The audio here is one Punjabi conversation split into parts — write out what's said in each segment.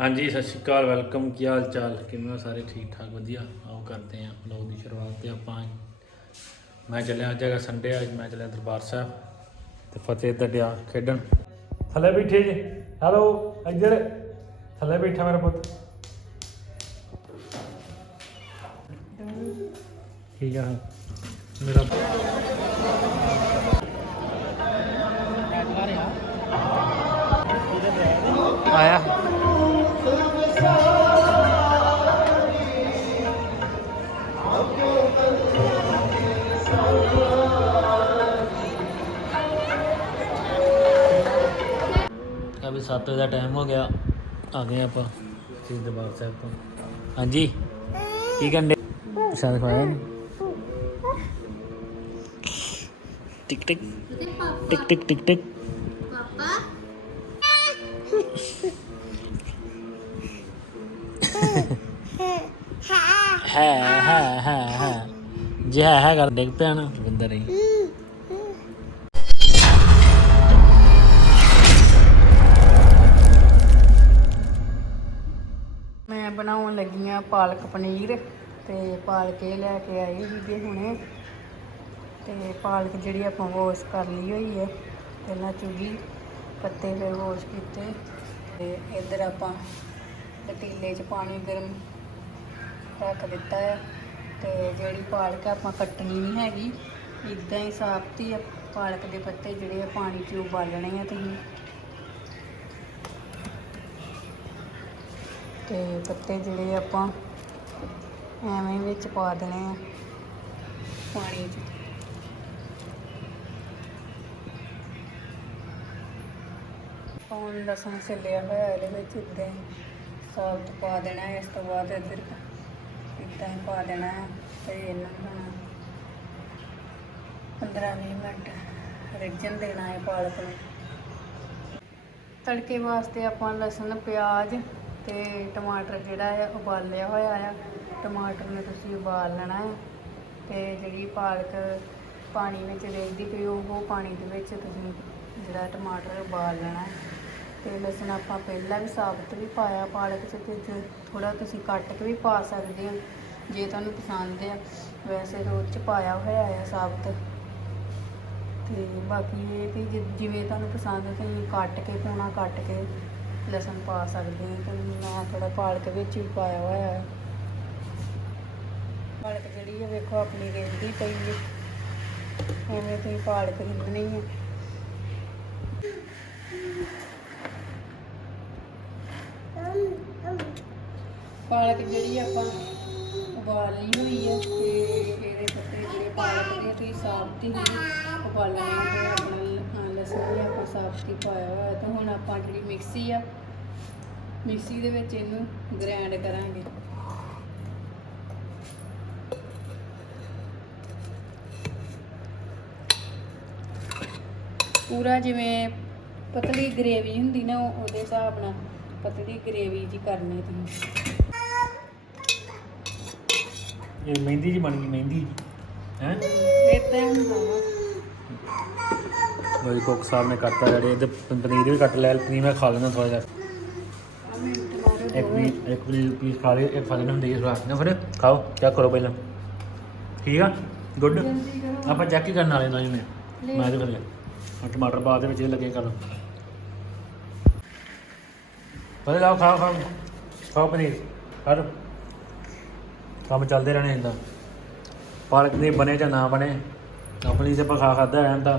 ਹਾਂਜੀ ਸਤਿ ਸ਼੍ਰੀ ਅਕਾਲ ਵੈਲਕਮ। ਕੀ ਹਾਲ ਚਾਲ? ਕਿਵੇਂ ਹੋ ਸਾਰੇ? ਠੀਕ ਠਾਕ ਵਧੀਆ। ਆਓ ਕਰਦੇ ਆਂ ਵਲੌਗ ਦੀ ਸ਼ੁਰੂਆਤ ਤੇ ਆਪਾਂ। ਮੈਂ ਚੱਲਿਆ ਅੱਜ ਹੈਗਾ ਸੰਡੇ ਅੱਜ ਮੈਂ ਚੱਲਿਆ ਦਰਬਾਰ ਸਾਹਿਬ ਤੇ ਫਤਿਹ ਇੱਧਰ ਡਿਆ ਖੇਡਣ। ਥੱਲੇ ਬੈਠੇ ਜੀ। ਹੈਲੋ ਇੱਧਰ। ਥੱਲੇ ਬੈਠਾ ਮੇਰਾ ਪੁੱਤ। ਠੀਕ ਆ ਮੇਰਾ ਆਇਆ। ਅਭੀ 7 ਵਜੇ ਦਾ ਟਾਈਮ ਹੋ ਗਿਆ। ਆ ਗਏ ਆਪਾਂ। ਸ੍ਰੀ ਦਰਬਾਰ ਸਾਹਿਬ ਤੋਂ। ਹਾਂਜੀ। ਕੀ ਕੰਡੇ ਸ਼ਾਇਦ ਖਾਇਆ ਨਹੀਂ ਟਿਕ ਟਿਕ। ਟਿਕ ਟਿਕ ਟਿਕ ਟਿਕ। ਪਾਪਾ ਹੈ ਹੈ ਹੈ ਹੈ। ਜੇ ਹੈ ਹੈ, ਕਰ। ਡਿੱਗ ਪਿਆ ਨਾ। ਰਵਿੰਦਰ ਹੀ ਮੈਂ ਬਣਾਉਣ ਲੱਗੀ ਆ ਪਾਲਕ ਪਨੀਰ ਤੇ ਪਾਲਕ ਇਹ ਲੈ ਕੇ ਆਈ ਸੀਗੇ ਹੁਣੇ। ਤੇ ਪਾਲਕ ਜਿਹੜੀ ਆਪਾਂ ਵਾਸ਼ ਕਰ ਲਈ ਹੋਈ ਹੈ, ਪਹਿਲਾਂ ਚੁਗੀ, ਪੱਤੇ ਫਿਰ ਵਾਸ਼ ਕੀਤੇ। ਤੇ ਇੱਧਰ ਆਪਾਂ ਪਤੀਲੇ 'ਚ ਪਾਣੀ ਗਰਮ ਰੱਖ ਦਿੱਤਾ ਹੈ। ਤੇ ਜਿਹੜੀ ਪਾਲਕ ਆਪਾਂ ਕੱਟਣੀ ਨਹੀਂ ਹੈਗੀ ਇਦਾਂ ਹੀ ਸਾਫ਼ ਹੀ ਪਾਲਕ ਦੇ ਪੱਤੇ ਜਿਹੜੇ ਆ ਪਾਣੀ 'ਚ ਉਬਾਲਣੇ ਆ ਤੁਸੀਂ। ਤੇ ਪੱਤੇ ਜਿਹੜੇ ਆਪਾਂ ਐਵੇਂ ਵਿੱਚ ਪਾ ਦੇਣੇ ਆ। ਪਾਣੀ 'ਚ। ਹੁਣ ਲਸਣ ਛਿੱਲਿਆ ਹੋਇਆ ਇਹਦੇ ਵਿੱਚ, ਇੱਦਾਂ ਹੀ ਸਾਬਤ ਪਾ ਦੇਣਾ ਹੈ ਇਸ ਤੋਂ ਬਾਅਦ ਇੱਧਰ ਇੱਦਾਂ ਹੀ ਪਾ ਦੇਣਾ ਹੈ ਤੇ ਇਹਨਾਂ ਨੂੰ 15-20 ਮਿੰਟ ਰਿੱਝਣ ਦੇਣਾ ਹੈ ਪਾਲਕ ਨੂੰ। ਤੜਕੇ ਵਾਸਤੇ ਆਪਾਂ ਲਸਣ, ਪਿਆਜ਼ ਤੇ ਟਮਾਟਰ ਜਿਹੜਾ ਆ, ਉਬਾਲਿਆ ਹੋਇਆ ਆ। ਟਮਾਟਰ ਨੂੰ ਤੁਸੀਂ ਉਬਾਲ ਲੈਣਾ ਹੈ ਤੇ ਜਿਹੜੀ ਪਾਲਕ ਪਾਣੀ ਵਿੱਚ ਰਹਿੰਦੀ ਪਈ, ਉਹ ਪਾਣੀ ਦੇ ਵਿੱਚ ਤੁਸੀਂ ਜਿਹੜਾ ਟਮਾਟਰ ਉਬਾਲ ਲੈਣਾ ਹੈ ਤੇ ਲਸਣ ਆਪਾਂ ਪਹਿਲਾਂ ਵੀ ਸਾਬਤ ਵੀ ਪਾਇਆ ਪਾਲਕ 'ਚ ਤੇ ਥੋੜਾ ਤੁਸੀਂ ਕੱਟ ਕੇ ਵੀ ਪਾ ਸਕਦੇ ਹੋ ਜੇ ਤੁਹਾਨੂੰ ਪਸੰਦ ਆ। ਵੈਸੇ ਰੋਜ਼ 'ਚ ਪਾਇਆ ਹੋਇਆ ਆ ਸਾਬਤ। ਤੇ ਬਾਕੀ ਇਹ ਵੀ ਜਿਵੇਂ ਤੁਹਾਨੂੰ ਪਸੰਦ ਹੈ ਤੁਸੀਂ ਕੱਟ ਕੇ ਪਾਉਣਾ ਕੱਟ ਕੇ ਲਸਣ ਪਾ ਸਕਦੇ ਹੋ ਤੇ ਮੈਂ ਥੋੜਾ ਪਾਲਕ ਵਿੱਚ ਵੀ ਪਾਇਆ ਹੋਇਆ ਹੈ। ਪਾਲਕ ਜਿਹੜੀ ਹੈ ਵੇਖੋ ਆਪਣੀ ਰਹਿੰਦੀ ਪਈ ਹੈ। ਐਵੇਂ ਤੁਸੀਂ ਪਾਲਕ ਰਿੰਨਣੀ ਹੈ। ਪਾਲਕ ਜਿਹੜੀ ਆਪਾਂ ਉਬਾਲੀ ਹੋਈ ਹੈ ਤੇ ਇਹਦੇ ਪੱਤੇ ਜਿਹੜੇ ਪਾਲਕ ਦੇ ਤੁਸੀਂ ਸਾਫ਼ ਹੀ ਉਬਾਲਣੇ ਤੇ ਆਪਣਾ ਲਸਣ ਵੀ ਆਪਾਂ ਸਾਫ਼ ਹੀ ਪਾਇਆ ਹੋਇਆ ਤੇ ਹੁਣ ਆਪਾਂ ਜਿਹੜੀ ਮਿਕਸੀ ਆ ਮਿਕਸੀ ਦੇ ਵਿੱਚ ਇਹਨੂੰ ਗ੍ਰਾਈਂਡ ਕਰਾਂਗੇ। ਪੂਰਾ ਜਿਵੇਂ ਪਤਲੀ ਗਰੇਵੀ ਹੁੰਦੀ ਨਾ ਉਹ- ਉਹਦੇ ਹਿਸਾਬ ਨਾਲ ਪਤਲੀ ਗਰੇਵੀ ਜੀ ਕਰਨੀ ਤੁਸੀਂ। ਇਹ ਮਹਿੰਦੀ ਜੀ ਬਣ ਗਈ ਮਹਿੰਦੀ। ਹੈ? ਇਦਾਂ ਹੁੰਦਾ ਵਾ। ਮੇਰੀ ਕੋਕ ਸਾਹਿਬ ਨੇ ਕਰਤਾ ਜਿਹੜੇ ਇਹਦੇ ਪਨੀਰ ਵੀ ਕੱਟ ਲਿਆ ਪਨੀਰ ਮੈਂ ਖਾ ਲੈਣਾ ਥੋੜਾ ਜਿਹਾ। ਮਿੰਟ ਮਾਰੋ ਇੱਕ ਦੋਵੇਂ ਪੀਸ ਇੱਕ ਖਾ ਲਈ ਇੱਕ ਫਤਿਹ ਨੂੰ ਹੁੰਦੀ ਹੈ ਸਵਾਦ ਨਾ। ਫਿਰ ਖਾਓ ਚੈੱਕ ਕਰੋ ਪਹਿਲਾਂ। ਠੀਕ ਆ? ਗੁੱਡ ਕਰੋ ਆਪਾਂ ਚੈੱਕ ਹੀ ਕਰਨ ਵਾਲੇ ਨਾ ਇਹਨੇ। ਮੈਂ ਤੇ ਫਿਰ ਟਮਾਟਰ ਬਾਅਦ ਦੇ ਵਿੱਚ ਇਹ ਲੱਗੇ ਕਰਨ ਪਹਿਲੇ ਲਾਓ ਖਾਓ ਖਾਓ। ਖਾਓ ਪਨੀਰ। ਹਰ ਕੰਮ ਚੱਲਦੇ ਰਹਿਣੇ ਇੰਦਾ ਪਾਲਕ ਦੇ ਬਣੇ ਜਾਂ ਨਾ ਬਣੇ ਆਪਣੀ ਤੇ ਆਪਾਂ ਖਾ ਖਾਦਾ ਰਹਿਣ ਤਾਂ।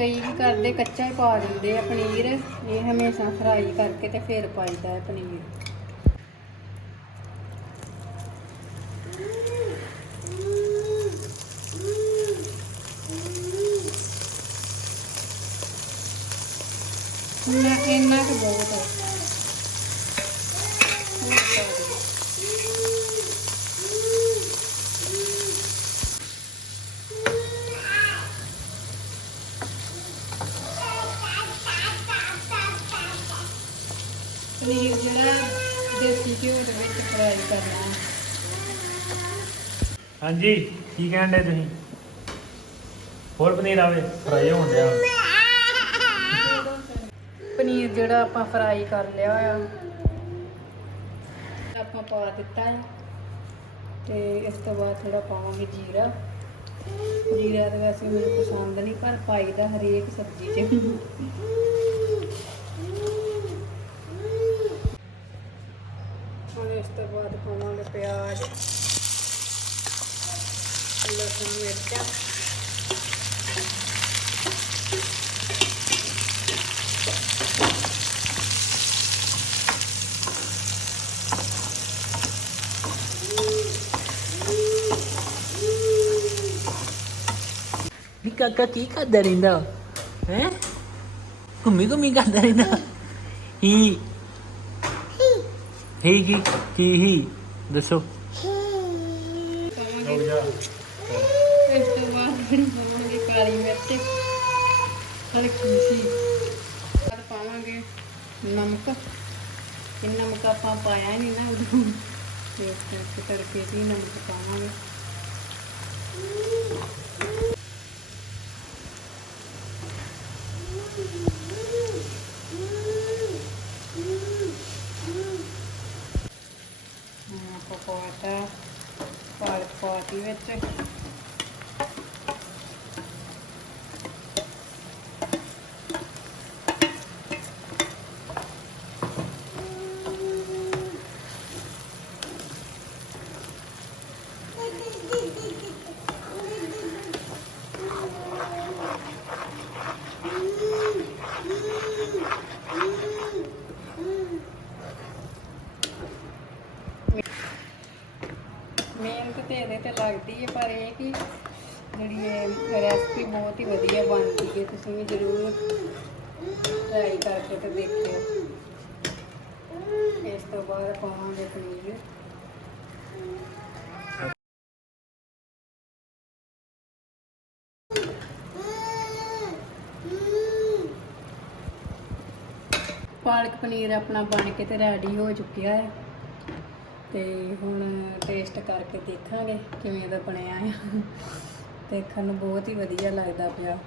ਕਈ ਵੀ ਕਰਦੇ ਕੱਚਾ ਹੀ ਪਾ ਦਿੰਦੇ ਆ ਪਨੀਰ। ਇਹ ਹਮੇਸ਼ਾ ਫਰਾਈ ਕਰਕੇ ਤੇ ਫਿਰ ਪਾਈਦਾ ਹੈ ਪਨੀਰ। ਇੰਨਾ ਕੁ ਬਹੁਤ ਹੈ ਹੋਰ ਪਾ ਦਿਓ। ਫਰਾਈ ਕਰਨਾ ਹਾਂਜੀ ਕੀ ਕਹਿਣ ਦੇ ਤੁਸੀਂ? ਹੋਰ ਪਨੀਰ ਆਵੇ ਫਰਾਈ ਹੋਣ ਡਿਆ। ਪਨੀਰ ਜਿਹੜਾ ਆਪਾਂ ਫਰਾਈ ਕਰ ਲਿਆ ਆ ਆਪਾਂ ਪਾ ਦਿੱਤਾ ਹੈ। ਤੇ ਇਸ ਤੋਂ ਬਾਅਦ ਥੋੜਾ ਪਾਵਾਂਗੇ ਜੀਰਾ। ਜੀਰਾ ਤਾਂ ਵੈਸੇ ਮੈਨੂੰ ਪਸੰਦ ਨਹੀਂ ਪਰ ਪਾਈਦਾ ਹਰੇਕ ਸਬਜ਼ੀ 'ਚ ਹੁਣ ਇਸ ਤੋਂ ਬਾਅਦ ਪਾਵਾਂਗੇ ਪਿਆਜ਼ ਲਸਣ ਮਿਰਚਾਂ ਨੀ ਕਾਕਾ ਕੀ ਕਰਦਾ ਰਹਿੰਦਾ ਹੈ ਘੁੰਮੀ ਘੁੰਮੀ ਕਰਦਾ ਰਹਿੰਦਾ ਹੀ ਹੀ ਕੀ ਕੀ ਹੀ? ਦੱਸੋ। ਪਾਵਾਂਗੇ ਇਸ ਤੋਂ ਬਾਅਦ ਜਿਹੜੀ ਪਾਵਾਂਗੇ ਕਾਲੀ ਮਿਰਚ ਹਲਕੀ ਸੀ ਬਾਅਦ ਪਾਵਾਂਗੇ ਨਮਕ ਇਹ ਨਮਕ ਆਪਾਂ ਪਾਇਆ ਨਹੀਂ ਨਾ ਉਦੋਂ ਤੇ ਇਸ ਕਰਕੇ ਤੜਕੇ ਨਮਕ ਪਾਵਾਂਗੇ ਹੁਣ ਆਪਾਂ ਪਾਤਾ ਪਾਲਕ ਪਾਤੀ ਵਿੱਚ ਮਿਹਨਤ ਤੇ ਇਹਦੇ ਤੇ ਲੱਗਦੀ ਹੈ, ਪਰ ਇਹ ਕਿ ਜਿਹੜੀ ਇਹ ਰੈਸਪੀ ਬਹੁਤ ਹੀ ਵਧੀਆ ਬਣਦੀ ਹੈ, ਤੁਸੀਂ ਵੀ ਜ਼ਰੂਰ ਟਰਾਈ ਕਰਕੇ ਤੇ ਦੇਖਿਓ। ਇਸ ਤੋਂ ਬਾਅਦ ਪਾਵਾਂਗੇ ਪਨੀਰ। ਪਾਲਕ ਪਨੀਰ ਆਪਣਾ ਬਣ ਕੇ ਤੇ ਰੈਡੀ ਹੋ ਚੁੱਕਿਆ ਹੈ। ਤੇ ਹੁਣ ਟੇਸਟ ਕਰਕੇ ਦੇਖਾਂਗੇ ਕਿਵੇਂ ਦਾ ਬਣਿਆ ਆ। ਦੇਖਣ ਨੂੰ ਬਹੁਤ ਹੀ ਵਧੀਆ ਲੱਗਦਾ ਪਿਆ।